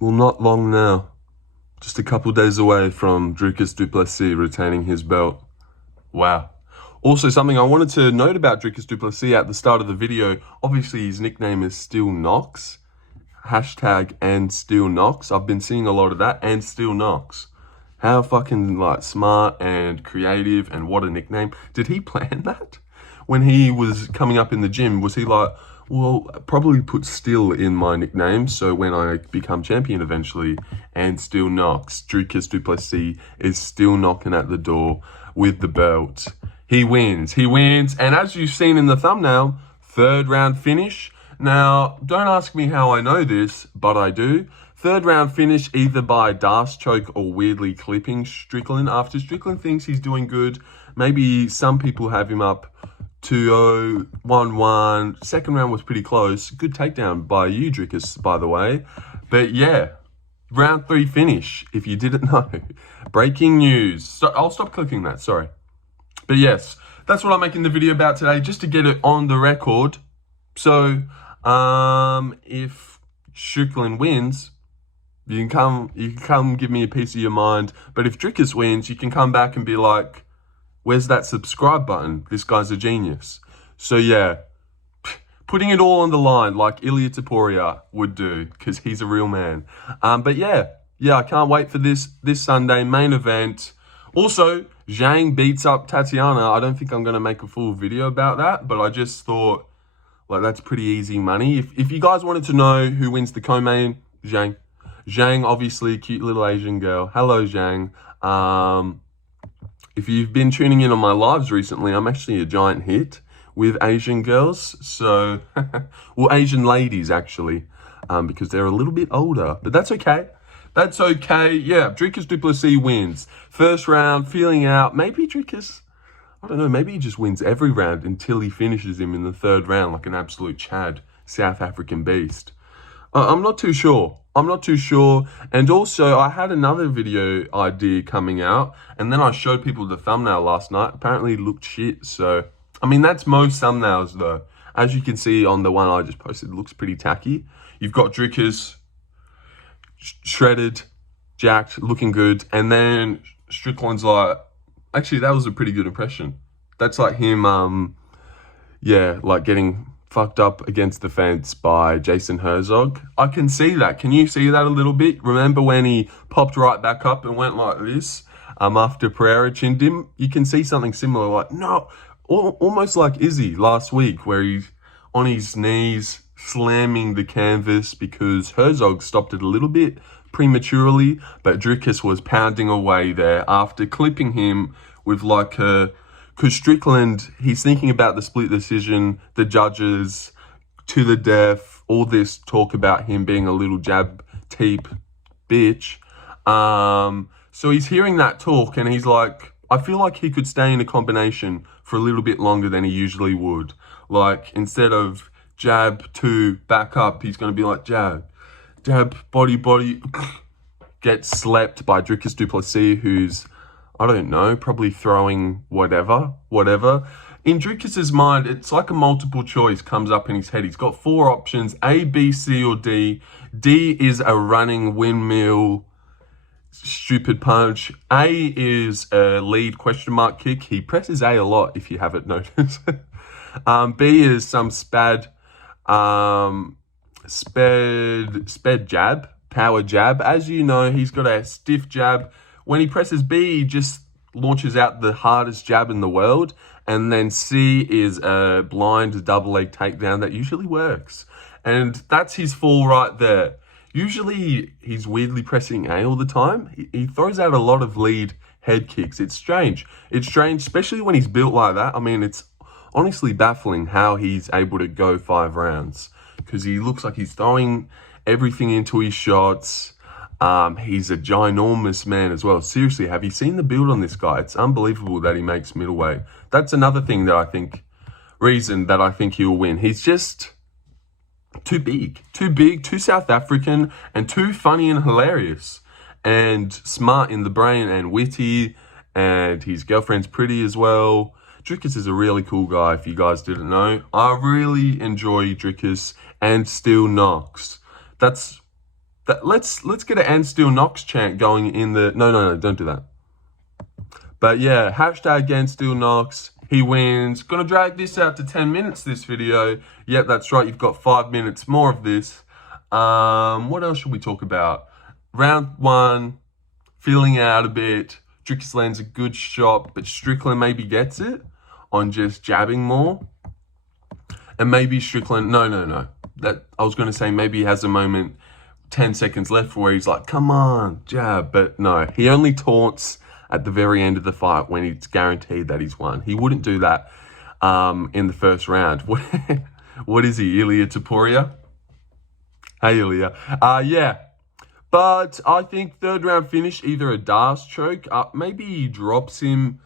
Well, not long now. Just a couple days away from Dricus Du Plessis retaining his belt. Wow. Also, something I wanted to note about Dricus Du Plessis at the start of the video, obviously his nickname is Still Knox. Hashtag and Still Knox. I've been seeing a lot of that, and Still Knox. How fucking smart and creative, and what a nickname. Did he plan that? When he was coming up in the gym, was he like, well, probably put Still in my nickname, so when I become champion eventually, and Still Knocks, Dricus Du Plessis is still knocking at the door with the belt. He wins, and as you've seen in the thumbnail, 3rd round finish. Now, don't ask me how I know this, but I do. 3rd round finish either by Darce choke or weirdly clipping Strickland. After Strickland thinks he's doing good, maybe some people have him up 2-0, 1-1. 2nd round was pretty close. Good takedown by you, Dricus, by the way. But yeah, round 3 finish, if you didn't know. Breaking news. So I'll stop clicking that, sorry. But yes, that's what I'm making the video about today, just to get it on the record. So, if Strickland wins, you can come give me a piece of your mind. But if Dricus wins, you can come back and be like, where's that subscribe button? This guy's a genius. So yeah, putting it all on the line like Ilia Topuria would do, because he's a real man. But yeah, I can't wait for this Sunday main event. Also, Zhang beats up Tatiana. I don't think I'm going to make a full video about that, but I just thought, that's pretty easy money. If you guys wanted to know who wins the co-main, Zhang. Zhang, obviously, cute little Asian girl. Hello, Zhang. If you've been tuning in on my lives recently, I'm actually a giant hit with Asian girls. So, well, Asian ladies, actually, because they're a little bit older. But that's okay. That's okay. Yeah, Dricus Du Plessis wins. 1st round, feeling out. Maybe Dricus, I don't know, maybe he just wins every round until he finishes him in the 3rd round like an absolute Chad, South African beast. I'm not too sure. And also, I had another video idea coming out, and then I showed people the thumbnail last night. Apparently, it looked shit. So, I mean, that's most thumbnails, though. As you can see on the one I just posted, it looks pretty tacky. You've got Dricus shredded, jacked, looking good, and then Strickland's like, actually, that was a pretty good impression. That's like him, getting fucked up against the fence by Jason Herzog. I can see that. Can you see that a little bit? Remember when he popped right back up and went like this after Pereira chinned him? You can see something similar, almost like Izzy last week, where he's on his knees slamming the canvas because Herzog stopped it a little bit prematurely, but Dricus was pounding away there after clipping him with because Strickland, he's thinking about the split decision, the judges, to the death, all this talk about him being a little jab teep bitch. So he's hearing that talk and he's like, I feel like he could stay in a combination for a little bit longer than he usually would. Like, instead of jab to back up, he's going to be like jab, body, get slept by Dricus Du Plessis, who's, I don't know, probably throwing whatever. In Dricus's mind, it's like a multiple choice comes up in his head. He's got 4 options, A, B, C, or D. D is a running windmill, stupid punch. A is a lead question mark kick. He presses A lot, if you haven't noticed. B is some sped jab, power jab. As you know, he's got a stiff jab. When he presses B, he just launches out the hardest jab in the world. And then C is a blind double leg takedown that usually works. And that's his fall right there. Usually, he's weirdly pressing A all the time. He throws out a lot of lead head kicks. It's strange. Especially when he's built like that. I mean, it's honestly baffling how he's able to go 5 rounds. Because he looks like he's throwing everything into his shots. He's a ginormous man as well. Seriously, have you seen the build on this guy? It's unbelievable that he makes middleweight. That's another thing that reason that I think he'll win. He's just too big, too South African, and too funny and hilarious, and smart in the brain and witty, and his girlfriend's pretty as well. Dricus is a really cool guy, if you guys didn't know. I really enjoy Dricus and Still Knox. That's Let's get an and still knocks chant going in the... No, don't do that. But yeah, hashtag and still knocks. He wins. Gonna drag this out to 10 minutes, this video. Yep, that's right. You've got 5 minutes more of this. What else should we talk about? Round 1, feeling out a bit. Dricus lands a good shot, but Strickland maybe gets it on just jabbing more. And maybe Strickland... No. That I was going to say maybe he has a moment, 10 seconds left, where he's like, come on, jab. But no, he only taunts at the very end of the fight when it's guaranteed that he's won. He wouldn't do that in the first round. What is he, Ilya Topuria? Hey, Ilya. Yeah. But I think third round finish, either a Das choke, maybe he drops him,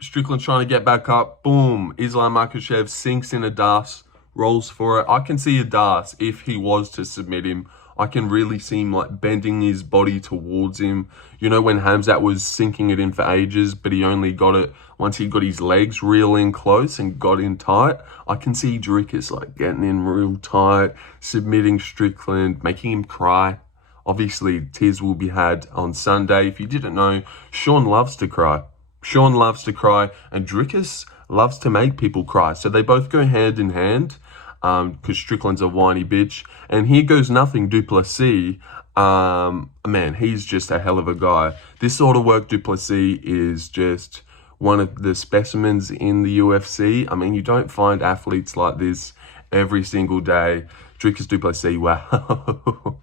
Strickland trying to get back up, boom, Islam Makhachev sinks in a Das, rolls for it. I can see a Das if he was to submit him. I can really see him like bending his body towards him. You know, when Hamzat was sinking it in for ages, but he only got it once he got his legs real in close and got in tight. I can see Dricus like getting in real tight, submitting Strickland, making him cry. Obviously, tears will be had on Sunday. If you didn't know, Sean loves to cry. Sean loves to cry, and Dricus loves to make people cry. So they both go hand in hand, because Strickland's a whiny bitch. And here goes nothing, Du Plessis. Man, he's just a hell of a guy. This sort of work, Du Plessis is just one of the specimens in the UFC. I mean, you don't find athletes like this every single day. Dricus Du Plessis, wow.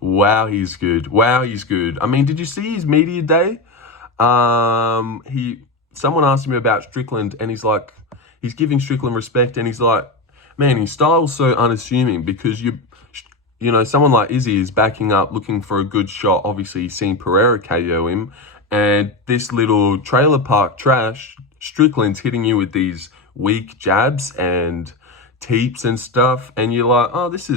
Wow, he's good. Wow, he's good. I mean, did you see his media day? Someone asked him about Strickland, and he's like, he's giving Strickland respect, and he's like, man, his style's so unassuming, because you know, someone like Izzy is backing up, looking for a good shot. Obviously, he's seen Pereira KO him, and this little trailer park trash, Strickland's hitting you with these weak jabs and teeps and stuff, and you're like, oh, this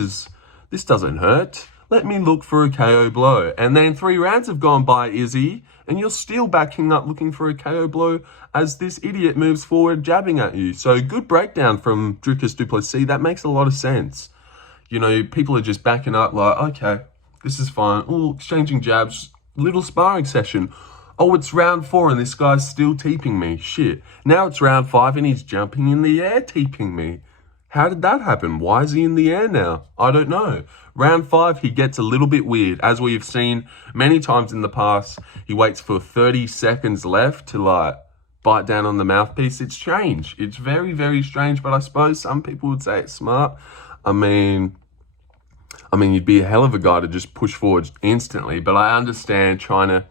doesn't hurt. Let me look for a KO blow. And then 3 rounds have gone by, Izzy, and you're still backing up looking for a KO blow as this idiot moves forward jabbing at you. So good breakdown from Dricus Du Plessis. That makes a lot of sense. You know, people are just backing up like, okay, this is fine. Oh, exchanging jabs, little sparring session. Oh, it's round 4 and this guy's still teeping me. Shit. Now it's round 5 and he's jumping in the air teeping me. How did that happen? Why is he in the air now? I don't know. Round 5, he gets a little bit weird. As we've seen many times in the past, he waits for 30 seconds left to like bite down on the mouthpiece. It's strange. It's very, very strange, but I suppose some people would say it's smart. I mean, you'd be a hell of a guy to just push forward instantly, but I understand trying to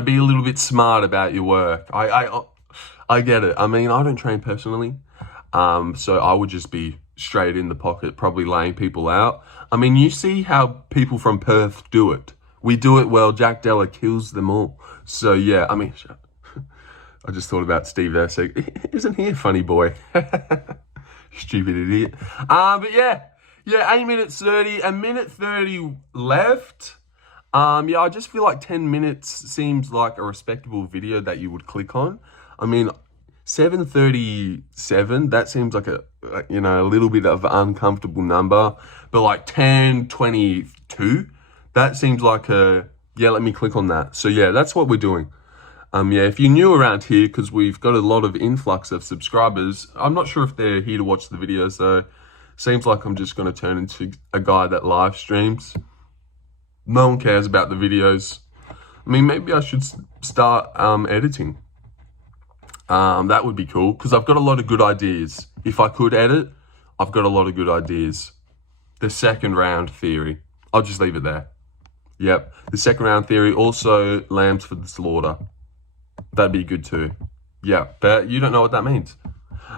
be a little bit smart about your work. I get it. I mean, I don't train personally. So I would just be straight in the pocket, probably laying people out. I mean, you see how people from Perth do it. We do it well. Jack Della kills them all. So yeah, I mean, I just thought about Steve Erceg. Isn't he a funny boy? Stupid idiot. But yeah, 8 minutes 30, a minute 30 left. Yeah, I just feel like 10 minutes seems like a respectable video that you would click on. I mean, 7:37, that seems like a little bit of an uncomfortable number, but like 10:22, that seems like let me click on that. So yeah, that's what we're doing. Yeah, if you're new around here, because we've got a lot of influx of subscribers, I'm not sure if they're here to watch the videos, so seems like I'm just going to turn into a guy that live streams. No one cares about the videos. I mean, maybe I should start editing. That would be cool, because I've got a lot of good ideas. If I could edit, I've got a lot of good ideas. The second round theory. I'll just leave it there. Yep. The second round theory, also lambs for the slaughter. That'd be good too. Yeah, but you don't know what that means.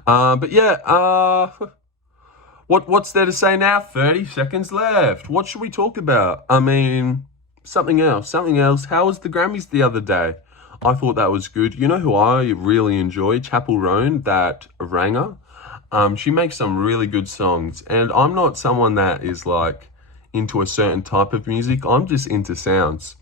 But yeah, what's there to say now? 30 seconds left. What should we talk about? I mean, something else. How was the Grammys the other day? I thought that was good. You know who I really enjoy? Chapel Roan, that Ranger. She makes some really good songs. And I'm not someone that is like into a certain type of music. I'm just into sounds.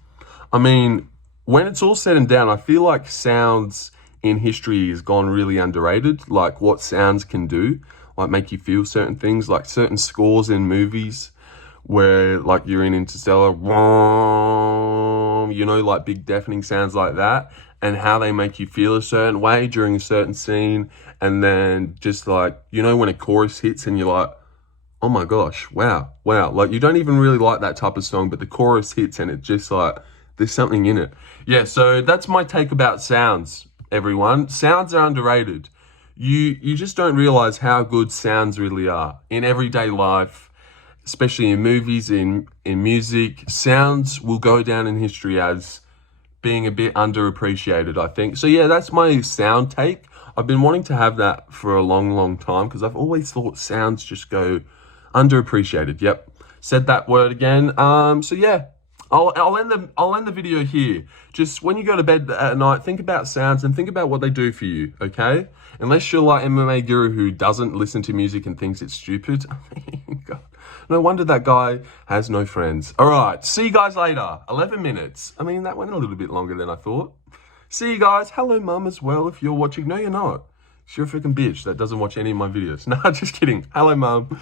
I mean, when it's all said and done, I feel like sounds in history has gone really underrated. Like what sounds can do, like make you feel certain things, like certain scores in movies where like you're in Interstellar, you know, like big deafening sounds like that, and how they make you feel a certain way during a certain scene. And then just like, you know, when a chorus hits and you're like, oh my gosh, wow. Like you don't even really like that type of song, but the chorus hits and it just like, there's something in it. Yeah, so that's my take about sounds, everyone. Sounds are underrated. You just don't realize how good sounds really are in everyday life, especially in movies, in music. Sounds will go down in history as being a bit underappreciated, I think. So yeah, that's my sound take. I've been wanting to have that for a long time because I've always thought sounds just go underappreciated. Yep, said that word again. So yeah, I'll end the video here. Just when you go to bed at night, think about sounds and think about what they do for you. Okay, unless you're like MMA Guru who doesn't listen to music and thinks it's stupid. God, no wonder that guy has no friends. All right, see you guys later. 11 minutes. I mean, that went a little bit longer than I thought. See you guys. Hello, Mum, as well, if you're watching. No, you're not. You're a freaking bitch that doesn't watch any of my videos. No, just kidding. Hello, Mum.